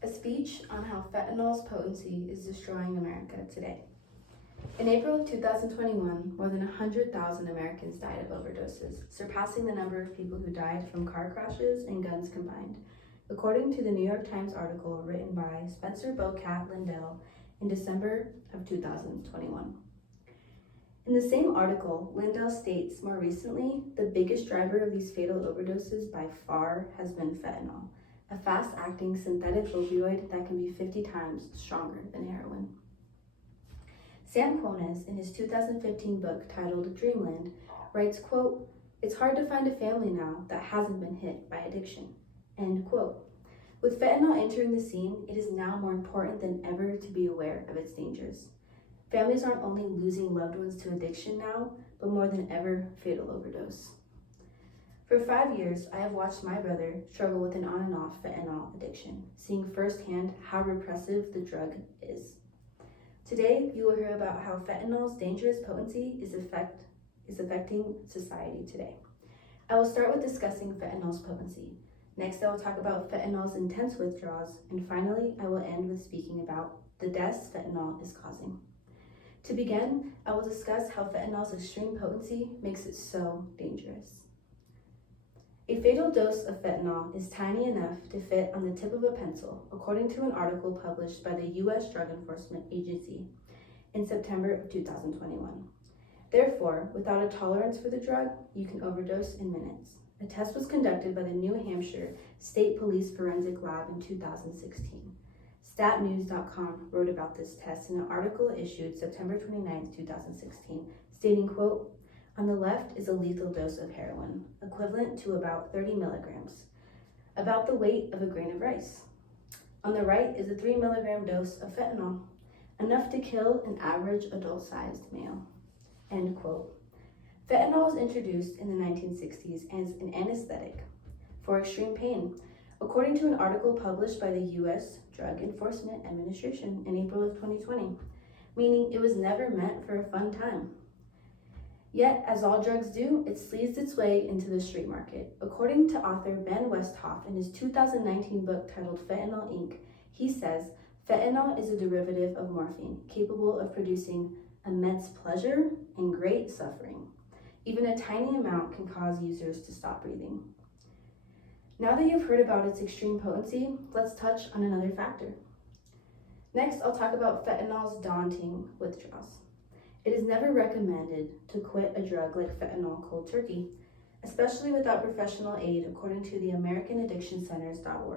A speech on how fentanyl's potency is destroying America today. In April of 2021, more than 100,000 Americans died of overdoses, surpassing the number of people who died from car crashes and guns combined, according to the New York Times article written by Spencer Bocat Lindell in December of 2021. In the same article, Lindell states more recently, the biggest driver of these fatal overdoses by far has been fentanyl, a fast-acting synthetic opioid that can be 50 times stronger than heroin. Sam Quones, in his 2015 book titled Dreamland, writes, quote, "It's hard to find a family now that hasn't been hit by addiction," end quote. With fentanyl entering the scene, it is now more important than ever to be aware of its dangers. Families aren't only losing loved ones to addiction now, but more than ever, fatal overdose. For 5 years, I have watched my brother struggle with an on and off fentanyl addiction, seeing firsthand how repressive the drug is. Today, you will hear about how fentanyl's dangerous potency is affecting society today. I will start with discussing fentanyl's potency. Next, I will talk about fentanyl's intense withdrawals, and finally, I will end with speaking about the deaths fentanyl is causing. To begin, I will discuss how fentanyl's extreme potency makes it so dangerous. A fatal dose of fentanyl is tiny enough to fit on the tip of a pencil, according to an article published by the U.S. Drug Enforcement Agency in September of 2021. Therefore, without a tolerance for the drug, you can overdose in minutes. A test was conducted by the New Hampshire State Police Forensic Lab in 2016. StatNews.com wrote about this test in an article issued September 29, 2016, stating, quote, "On the left is a lethal dose of heroin, equivalent to about 30 milligrams, about the weight of a grain of rice. On the right is a 3 milligram dose of fentanyl, enough to kill an average adult-sized male," end quote. Fentanyl was introduced in the 1960s as an anesthetic for extreme pain, according to an article published by the U.S. Drug Enforcement Administration in April of 2020, meaning it was never meant for a fun time. Yet, as all drugs do, it sleazed its way into the street market. According to author Ben Westhoff in his 2019 book titled Fentanyl Inc., he says, fentanyl is a derivative of morphine, capable of producing immense pleasure and great suffering. Even a tiny amount can cause users to stop breathing. Now that you've heard about its extreme potency, let's touch on another factor. Next, I'll talk about fentanyl's daunting withdrawals. It is never recommended to quit a drug like fentanyl cold turkey, especially without professional aid, according to the AmericanAddictionCenters.org.